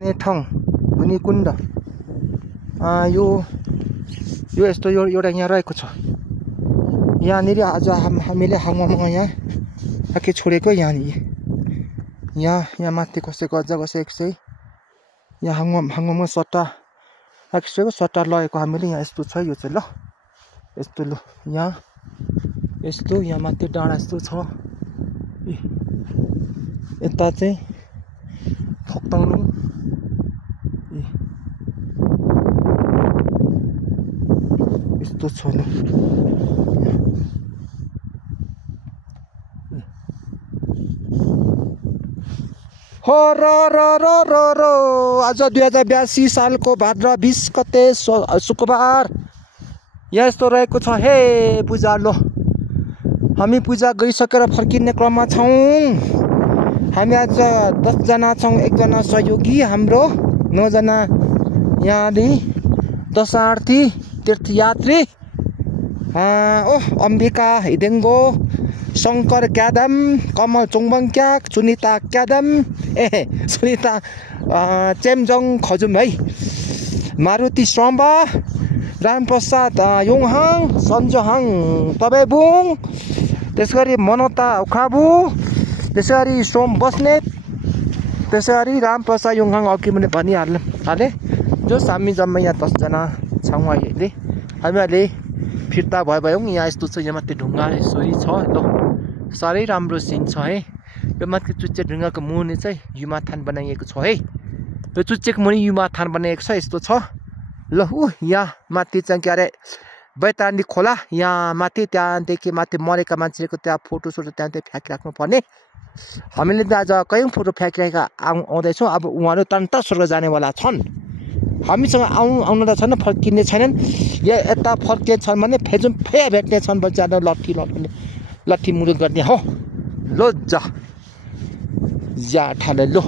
नेठङ धुनी कुण्ड यो यस्तो एउटा यहाँ रहेको छ। यहाँनिर आज हामीले हाङमामा यहाँ के छोडेको यहाँ माथि कसैको अझ कसैको चाहिँ यहाँ हाङमामा सट्टा राखिसकेको सट्टा लगेको हामीले यहाँ यस्तो छ यो चाहिँ ल यस्तो ल यहाँ यस्तो यहाँ माथि डाँडा यस्तो छ। यता चाहिँ फोक्ताङलुङ यस्तो छ ल। हो र आज 2082 सालको भाद्र 20 गते शुक्रबार यहाँ यस्तो रहेको छ हे पूजा लो। हामी पूजा गरिसकेर फर्किने क्रममा छौँ। हामी आज 10 जना छौँ, 1 जना सहयोगी हाम्रो 9 जना यहाँले दर्शनार्थी तीर्थयात्री अम्बिका हिदेङ्गो, शङ्कर क्यादम, कमल चोङबङ क्याक, सुनिता क्यादम सुनिता चेमजङ खजुम है, मारुति श्रम्बा, रामप्रसाद योङहाङ, सन्जोहाङ तबेबुङ, त्यसगरी मनोता उखाबु, त्यसरी सोम बस्नेत, त्यसरी रामप्रसाद योङहाङ अघि मैले भनिहालेँ। जो हामी जम्मा यहाँ 10 जना छौँ अहिले। हामी अहिले फिर्ता भयौँ। यहाँ यस्तो छ, यहाँ माथि ढुङ्गा यसरी छ ल, साह्रै राम्रो सिन छ है। यो माथि चुच्चे ढुङ्गाको मुनि चाहिँ युमा थान बनाइएको छ है। यो चुच्चेको मुनि युमा थान बनाइएको छ यस्तो छ ल। यहाँ माथि चाहिँ के अरे बैतानी खोला, यहाँ माथि त्यहाँदेखि माथि मरेका मान्छेको त्यहाँ फोटोसोटो त्यहाँदेखि फ्याँकिराख्नु पर्ने। हामीले त आज कयौँ फोटो फ्याँकिरहेका आउँदैछौँ। अब उहाँहरू तन्त्र स्वर्ग जानेवाला छन्। हामीसँग आउनु त छैन, फर्किने छैनन्। यता फर्किने छन् भने फेजुम फे भेट्ने छन् बच्चाहरू लट्ठी मुरुद गर्ने हो। लो जा ठाले लो।